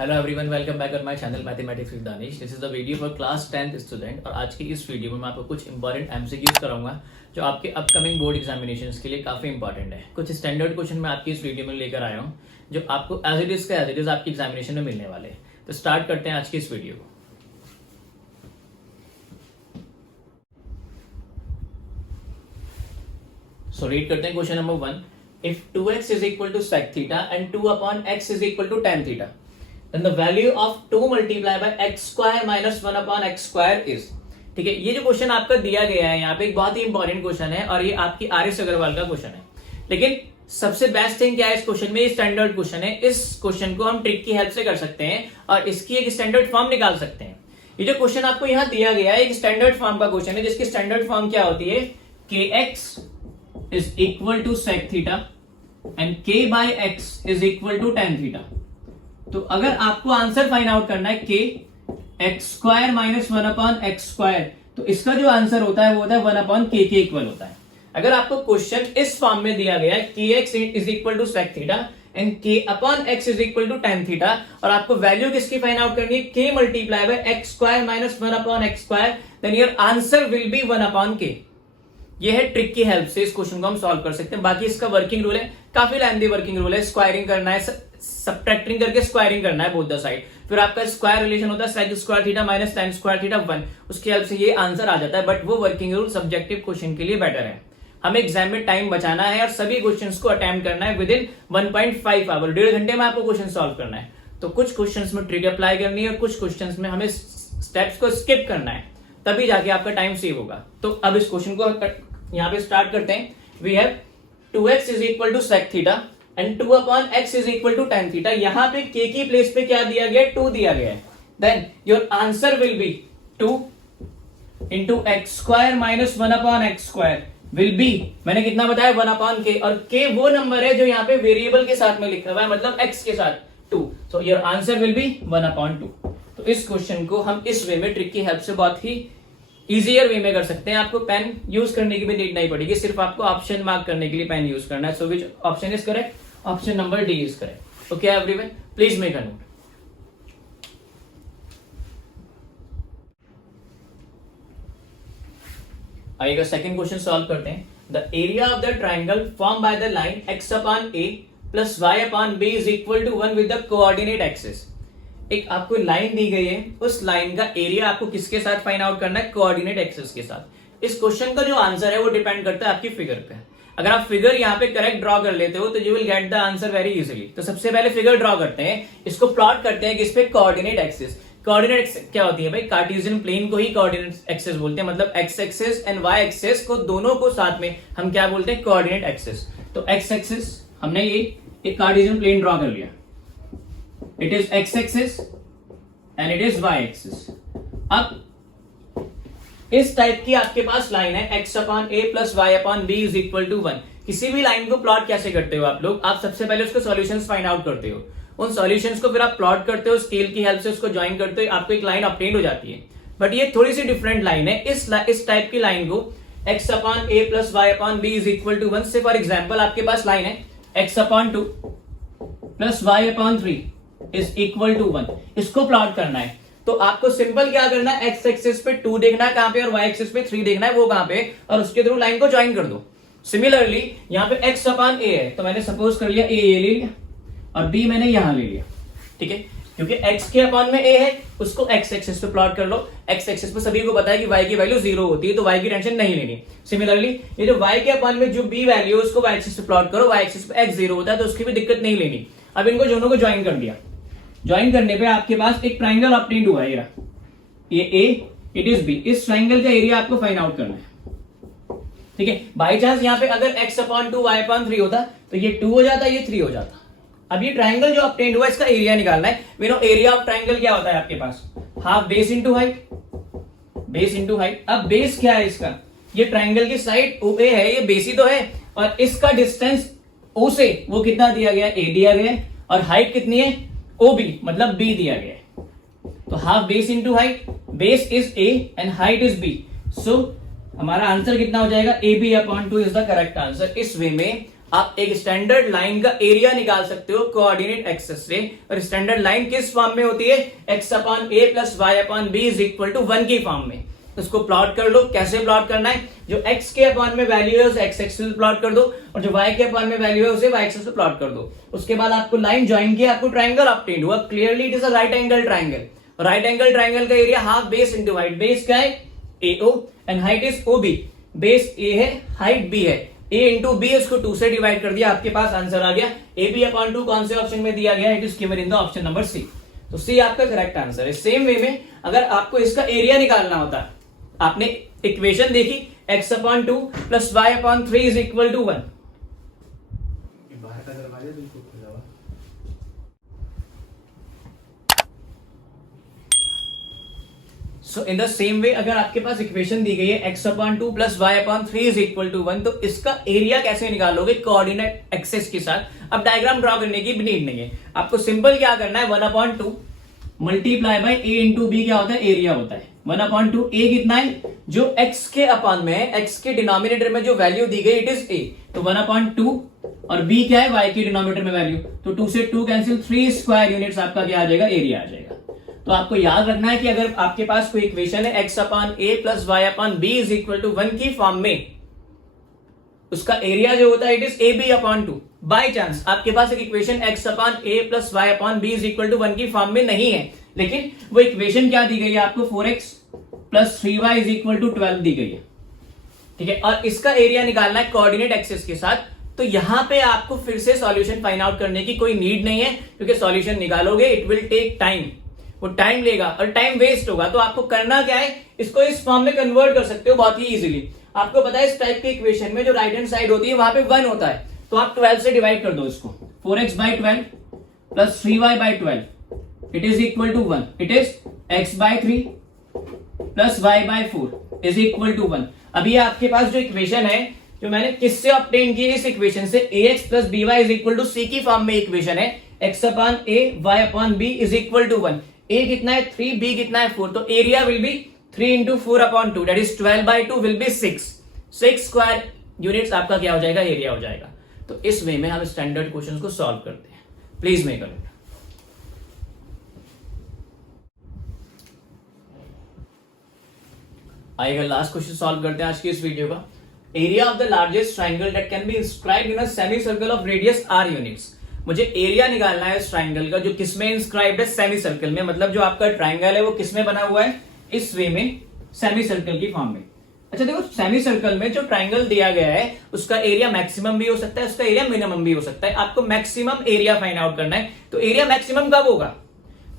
Hello everyone, welcome back on my channel mathematics with Danish. This is the video for class 10th student. और आज की इस video में मैं आपको कुछ इंपॉर्टेंट एमसीक्यूज कराऊंगा जो आपके अपकमिंग बोर्ड एग्जामिनेशंस के लिए काफी इंपॉर्टेंट है। कुछ स्टैंडर्ड क्वेश्चन मैं आपकी इस वीडियो में लेकर आया हूँ जो आपको एज इट इज आपकी एग्जामिनेशन में मिलने वाले हैं। तो स्टार्ट करते हैं आज की इस वीडियो को। सो रीड करते हैं question number 1। If 2x is equal to sec theta and 2 upon x is equal to tan theta, then the value of 2 multiplied by x square minus 1 upon x square is। ठीक है, ये जो question आपका दिया गया है यहाँ पे एक बहुत ही इंपॉर्टेंट क्वेश्चन है और ये आपकी आर.एस. अग्रवाल का क्वेश्चन है। लेकिन सबसे बेस्ट थिंग क्या है इस क्वेश्चन में, ये स्टैंडर्ड क्वेश्चन है। इस क्वेश्चन को हम ट्रिक की हेल्प से कर सकते हैं और इसकी एक स्टैंडर्ड फॉर्म निकाल सकते हैं। ये जो क्वेश्चन आपको यहाँ दिया गया है एक स्टैंडर्ड फॉर्म का क्वेश्चन है जिसकी स्टैंडर्ड फॉर्म क्या होती है, kx is equal to sec theta and k by x is equal to tan theta। तो अगर आपको आंसर फाइंड आउट करना है k x square minus 1 upon x square, तो इसका जो आंसर होता है वो होता है 1 अपॉन k के इक्वल होता है। अगर आपको क्वेश्चन इस फॉर्म में दिया गया है kx is equal to sec theta and k upon x is equal to tan theta और आपको वैल्यू किसकी फाइंड आउट करनी है, k multiply by x square minus 1 upon x square, then your answer will be 1 upon k। ये है trick की help से इस क्वेश्चन को हम सॉल्व कर सकते हैं। बाकी इसका वर्किंग रूल है, काफी लेंथी वर्किंग रूल है। स्क्वायरिंग करना है, सबट्रैक्टिंग करके स्क्वायरिंग करना है बोथ द साइड। फिर आपका स्क्वायर रिलेशन होता है sec square theta minus tan square theta 1, उसकी हेल्प से ये आंसर आ जाता है। बट वो वर्किंग रूल सब्जेक्टिव क्वेश्चन के लिए बेटर है। हमें एग्जाम में टाइम बचाना है और सभी क्वेश्चंस को अटेम्प्ट करना है विद इन 1.5 आवर, 1.5 घंटे में आपको क्वेश्चन सॉल्व करना है। तो कुछ क्वेश्चंस में ट्रिक अप्लाई करनी है और कुछ क्वेश्चंस में हमें स्टेप्स को स्किप करना है, तभी जाके आपका टाइम सेव होगा। तो अब इस क्वेश्चन को यहाँ पे स्टार्ट करते हैं। We have 2x is equal to sec theta and 2 upon x is equal to tan theta। यहाँ पे k की प्लेस पे क्या दिया गया है, 2 दिया गया है। Then your answer will be 2 into x square minus 1 upon x square will be, मैंने कितना बताया 1 upon k, और k वो नंबर है जो यहाँ पे वेरिएबल के साथ में लिखा हुआ है, मतलब x के साथ 2। So your answer will be 1 upon 2। तो इस क्वेश्चन को हम इस वे में ट्रिक की हेल्प से बहुत ही इजियर वे में कर सकते हैं। आपको पेन यूज करने की भी नीड नहीं पड़ेगी, सिर्फ आपको ऑप्शन मार्क करने के लिए पेन यूज करना है। So which option is correct, option number D is correct. Okay everyone, please make a note. आइएगा सेकंड क्वेश्चन सॉल्व करते हैं। The area of the triangle form by the line x upon a plus y upon b is equal to 1 with the coordinate axis. एक आपको line दी गई है, उस line का area आपको किसके साथ फाइंड आउट करना है, कोऑर्डिनेट एक्सिस के साथ। इस क्वेश्चन का जो आंसर है वो डिपेंड करता है आपकी फिगर पे। अगर आप फिगर यहाँ पे करेक्ट ड्रॉ कर लेते हो तो you will get the answer very easily. तो सबसे पहले फिगर ड्रॉ करते हैं, इसको प्लॉट करते हैं किस पे, कोऑर्डिनेट एक्सिस। कोऑर्डिनेट क्या होती है भाई, कार्टेशियन प्लेन को ही कोऑर्डिनेट एक्सिस बोलते हैं, मतलब X axis and Y axis को दोनों को साथ में हम क्या बोलते हैं, कोऑर्डिनेट एक्सिस। तो एक्स एक्सिस हमने ये एक कार्टेशियन प्लेन ड्रॉ कर लिया, it is X axis and it is Y axis. अब इस टाइप की आपके पास लाइन है x upon a plus Y upon B is equal to 1। किसी भी लाइन को प्लॉट कैसे करते हो आप लोग, आप सबसे पहले उसको सॉल्यूशंस फाइंड आउट करते हो, उन सॉल्यूशंस को फिर आप प्लॉट करते हो, स्केल की हेल्प से उसको ज्वाइन करते हो, आपको एक लाइन ऑब्टेन हो जाती है। बट ये थोड़ी सी डिफरेंट लाइन है। इस टाइप की लाइन को x upon a plus Y upon B is equal to 1 से, फॉर एग्जाम्पल आपके पास लाइन है x upon 2 plus Y upon 3 is equal to 1, इसको प्लॉट करना है। तो आपको सिंपल क्या करना है, एक्स एक्सिस पे 2 देखना है कहां पे और वाई एक्सिस पे 3 देखना है वो कहां पे, और उसके थ्रू लाइन को ज्वाइन कर दो। सिमिलरली यहाँ पे x अपॉन a है, तो मैंने सपोज कर लिया a ये ले लिया और b मैंने यहां ले लिया, ठीक है। क्योंकि x के अपॉन में a है, उसको x एक्सिस पे प्लॉट कर लो। x एक्सिस पे सभी को पता है कि y की वैल्यू 0 होती है, तो y की टेंशन नहीं लेनी। सिमिलरली ये जो y के अपॉन में जो b वैल्यू है उसको y एक्सिस पे प्लॉट करो, y एक्सिस पे x 0 होता है तो उसकी भी दिक्कत नहीं लेनी। अब इनको दोनों को ज्वाइन कर दिया, ज्वाइन करने पे आपके पास एक ट्राइंगल ऑब्टेन्ड हुआ है, ये a इट इज b। इस ट्राइंगल का एरिया आपको फाइंड आउट करना है, ठीक है। बाय चांस यहाँ पे अगर x अपॉन 2 y अपॉन 3 होता तो ये 2 हो जाता, ये 3 हो जाता। अब ये ट्राइंगल जो ऑब्टेन्ड हुआ इसका एरिया निकालना है। We know area of triangle क्या होता है आपके पास, half base into height, base into height. अब बेस क्या है इसका, ये ट्राइंगल की साइड OA है, ये बेस ही तो है, और इसका डिस्टेंस O से वो कितना दिया गया, A दिया गया है, और हाइट कितनी है OB, मतलब B दिया गया है। तो half base into height, base is A and height is B, सो हमारा आंसर कितना हो जाएगा, AB upon 2 is the correct answer. इस वे में आप एक स्टैंडर्ड लाइन का एरिया निकाल सकते हो कोऑर्डिनेट एक्सेस से। और स्टैंडर्ड लाइन किस फॉर्म में होती है? x upon a plus y upon b is equal to 1 की फॉर्म में। उसको प्लॉट कर लो। कैसे प्लॉट करना है? जो x के अपॉन में वैल्यू है उसे x एक्सिस पे प्लॉट कर दो और जो y के अपॉन में वैल्यू है उसे y एक्सिस पे प्लॉट कर दो। उसके बाद आपको लाइन ज्वाइन किया, आपको ट्राइंगल ऑब्टेन्ड हुआ। Clearly it is a right angle triangle. Right angle triangle का area half base into height. Base क्या है? AO and height is OB। Base A है, हाइट B है। A इंटू B, उसको 2 से डिवाइड कर दिया, आपके पास आंसर आ गया। AB अपॉन 2 कौन से ऑप्शन में दिया गया? It is given in the option number C। तो C आपका करेक्ट आंसर है। सेम वे में अगर आपको इसका एरिया निकालना होता, आपने इक्वेशन देखी x upon 2 plus y upon 3 is equal to 1। बाहर का दरवाजा बिल्कुल खुला हुआ। सो इन द सेम वे अगर आपके पास इक्वेशन दी गई है x upon 2 plus y upon 3 is equal to 1, तो इसका एरिया कैसे निकालोगे? कोऑर्डिनेट एक्सेस के साथ। अब डायग्राम ड्रॉ करने की नीड नहीं है, आपको सिंपल क्या करना है, 1 upon 2 multiply by a into B क्या होता है? एरिया होता है। 1 अपॉन 2 a कितना है? जो x के अपॉन में है, x के डिनोमिनेटर में जो वैल्यू दी गई इट इज a, तो 1 अपॉन 2 और b क्या है? y के डिनोमिनेटर में वैल्यू, तो 2 से 2 कैंसिल, 3 स्क्वायर यूनिट्स आपका क्या आ जाएगा? एरिया आ जाएगा। तो आपको याद रखना है कि अगर आपके पास कोई इक्वेशन है x upon a plus y upon b is equal to 1 की फॉर्म में, उसका एरिया जो होता है it is AB upon 2। By chance आपके पास एक equation x upon a plus y upon b is equal to 1 की फॉर्म में नहीं है, लेकिन वो इक्वेशन क्या दी गई है आपको? 4x plus 3y is equal to 12 दी गई है, ठीक है। और इसका एरिया निकालना है कोऑर्डिनेट एक्सिस के साथ। तो यहां पे आपको फिर से सॉल्यूशन फाइंड आउट करने की कोई नीड नहीं है, क्योंकि सॉल्यूशन निकालोगे इट विल टेक टाइम, वो टाइम लेगा और टाइम वेस्ट होगा। तो आपको करना क्या है, इसको इस फॉर्म में कन्वर्ट कर सकते हो बहुत ही इजीली। आपको पता है इस टाइप के इक्वेशन में जो राइट हैंड साइड होती है वहां पे 1 होता है, तो आप 12 से डिवाइड कर दो इसको। 4x by 12 plus 3y by 12 it is equal to 1। It is x by 3 plus y by 4 is equal to 1। अभी आपके पास जो इक्वेशन है, जो मैंने किससे ऑब्टेन की, इस इक्वेशन से ax plus by is equal to c की फॉर्म में इक्वेशन है। x upon a y upon b is equal to 1। a कितना है? 3, b कितना है? 4। तो area will B 3 into 4 upon 2 that is 12 by 2 will be 6 square units आपका क्या हो जाएगा? एरिया हो जाएगा। तो इस वे में हम स्टैंडर्ड क्वेश्चन को सॉल्व करते हैं। Please make it. आइएगा लास्ट क्वेश्चन सॉल्व करते हैं आज की इस वीडियो का। Area of the largest triangle that can be inscribed in a semi circle of radius r units. मुझे एरिया निकालना है इस ट्राइंगल का जो किसमें इंस्क्राइब्ड है? सेमी सर्कल में। मतलब जो आपका ट्राइंगल है वो किसमें बना हुआ है? इस वे में, सेमी सर्कल की फॉर्म में। अच्छा देखो, सेमी सर्कल में जो ट्राइंगल दिया गया है उसका एरिया मैक्सिमम भी हो सकता है, उसका एरिया मिनिमम भी हो सकता है। आपको मैक्सिमम एरिया फाइंड आउट करना है। तो एरिया मैक्सिमम कब होगा?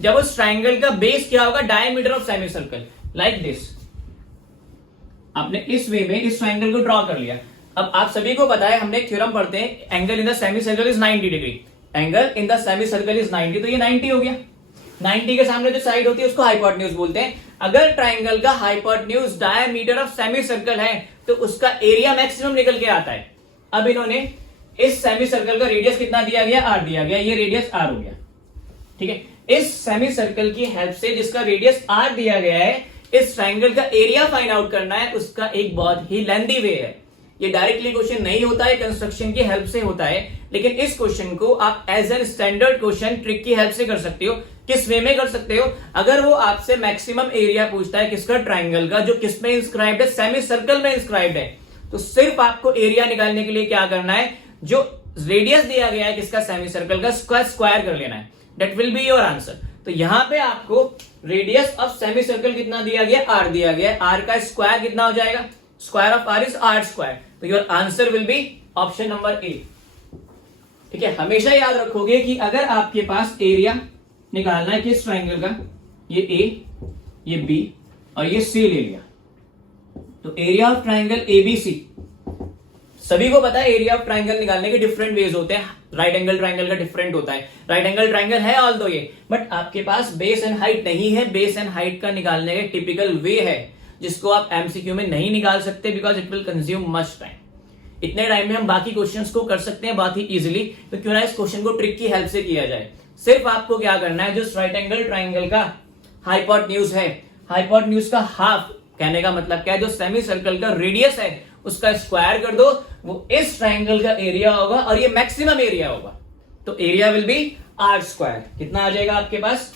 जब उस ट्राइंगल का बेस क्या होगा? Diameter of semi circle, like this. आपने इस वे में इस ट्राइंगल को ड्रॉ कर लिया। अब आप सभी को पता है, हमने एक थ्योरम पढ़ते हैं, angle in the semi circle is 90 degree. Angle in the semi circle is 90, तो ये 90 हो गया। 90 के सामने जो साइड होती है उसको हाइपोटेन्यूज बोलते हैं। अगर ट्राइंगल का hypotenuse diameter of semi circle है तो उसका एरिया मैक्सिमम निकल के आता है। अब इन्होंने इस सेमी सर्कल का रेडियस कितना दिया गया? r दिया गया, ये रेडियस r हो गया, ठीक है। इस सेमी सर्कल की हेल्प से जिसका रेडियस r दिया गया है, इस ट्राइंगल का एरिया फाइंड आउट करना है। उसका एक बहुत ही लेंथी वे है। ये डायरेक्टली क्वेश्चन नहीं होता है, कंस्ट्रक्शन की हेल्प से होता है, लेकिन इस क्वेश्चन को आप as an standard question trick की हेल्प से कर सकते हो। किस वे में कर सकते हो? अगर वो आपसे मैक्सिमम एरिया पूछता है किसका? ट्राइंगल का, जो किसमें इंस्क्राइब्ड है? सेमी सर्कल में इंस्क्राइब्ड है। तो सिर्फ आपको एरिया निकालने के लिए क्या करना है? जो रेडियस दिया गया है किसका? सेमी सर्कल का, स्क्वायर कर लेना है। That will be your answer. तो यहां पे आपको रेडियस ऑफ सेमी सर्कल कितना दिया गया? r दिया गया। r का स्क्वायर कितना हो जाएगा? Square of r is r square. तो your answer will be option number A, ठीक है। हमेशा याद रखोगे कि अगर आपके पास एरिया निकालना है किस ट्राइंगल का, ये a, ये b और ये c ले लिया, तो एरिया ऑफ ट्राइंगल ABC, सभी को पता है एरिया ऑफ ट्राइंगल निकालने के डिफरेंट वेज होते हैं। राइट एंगल ट्राइंगल का डिफरेंट होता है। राइट एंगल ट्राइंगल है ऑल दो ये, बट आपके पास बेस एंड हाइट नहीं है। बेस एंड हाइट का निकालने का टिपिकल वे है जिसको आप एमसीक्यू में नहीं निकाल सकते, because it will consume much time. इतने टाइम में हम बाकी क्वेश्चंस को कर सकते हैं बहुत ही इजीली, तो क्यों ना इस क्वेश्चन को ट्रिक की हेल्प से किया जाए। सिर्फ आपको क्या करना है, जो राइट एंगल ट्राइंगल का हाइपोटेन्यूज है, हाइपोटेन्यूज का हाफ, कहने का मतलब क्या है, जो सेमी सर्कल का रेडियस है उसका स्क्वायर कर दो, वो इस ट्राइंगल का एरिया होगा और ये मैक्सिमम एरिया होगा, तो area will be R square. कितना आ जाएगा आपके पास?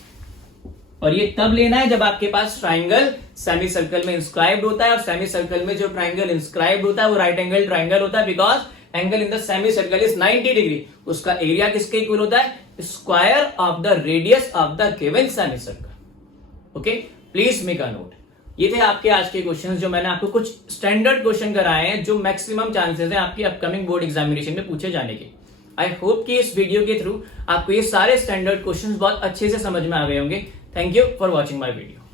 और ये तब लेना है जब आपके पास ट्राइंगल सेमी सर्कल में इंस्क्राइब्ड होता है, और सेमी सर्कल में जो ट्राइंगल इंस्क्राइब्ड होता है वो राइट एंगल ट्राइंगल होता है, because angle in the semi circle is 90 degree. उसका एरिया किसके इक्वल होता है? Square of the radius of the given semi circle. Okay, please make a note. ये थे आपके आज के क्वेश्चंस जो मैंने आपको कुछ स्टैंडर्ड क्वेश्चन कराए हैं जो मैक्सिमम चांसेस हैं आपकी अपकमिंग बोर्ड एग्जामिनेशन में पूछे जाने के। आई होप कि इस वीडियो के थ्रू आपको ये सारे स्टैंडर्ड क्वेश्चंस बहुत अच्छे से समझ में आ गए होंगे। Thank you for watching my video.